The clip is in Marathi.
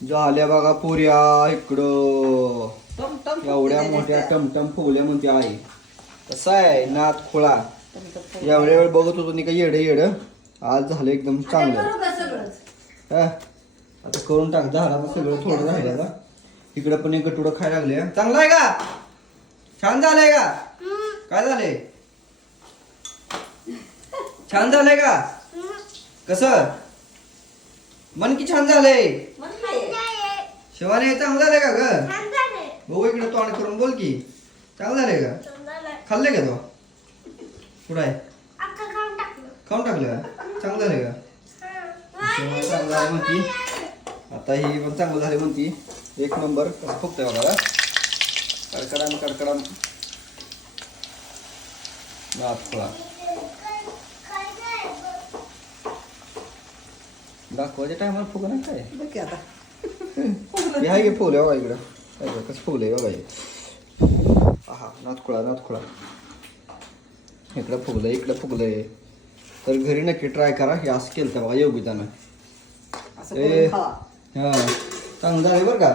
झाल्या बघा पुऱ्या इकडं एवढ्या मोठ्या टमटम फुगल्या म्हणते आई. कसं आहे नाथ खोळा एवढ्या वेळ बघत होतो नाही का येड आज झालं एकदम चांगलं. हा आता करून टाक झालं आता सगळं थोडं राहिलं आता. इकडं पण एक गटुडं खायला लागले. चांगलं आहे का? छान झालंय का? काय झालंय? छान झालंय का? कसं मन की छान झालंय? शिवाने चांगलं झालंय का ग? बघू इकडे तोंड करून बोल की चांगलं झालंय का? खाल्लंय का तो? कुठं आहे? खाऊन टाकलं का? चांगलं झालंय का? चांगलं आहे म्हणती. आता ही पण चांगलं झाले म्हणती. एक नंबर फुगतंय बघा. कडकडाम नाथखोळा दाखवायच्या टायमाला फुग नाही काय आहे की फुगले बघा इकडं. काय कसं फुगलंय बघा हे. हा नाथखोळा इकडं फुगलंय तर घरी नक्की ट्राय करा. हे असं केलं तर बघा योगितानं. हा चांगलं झालंय बरं का.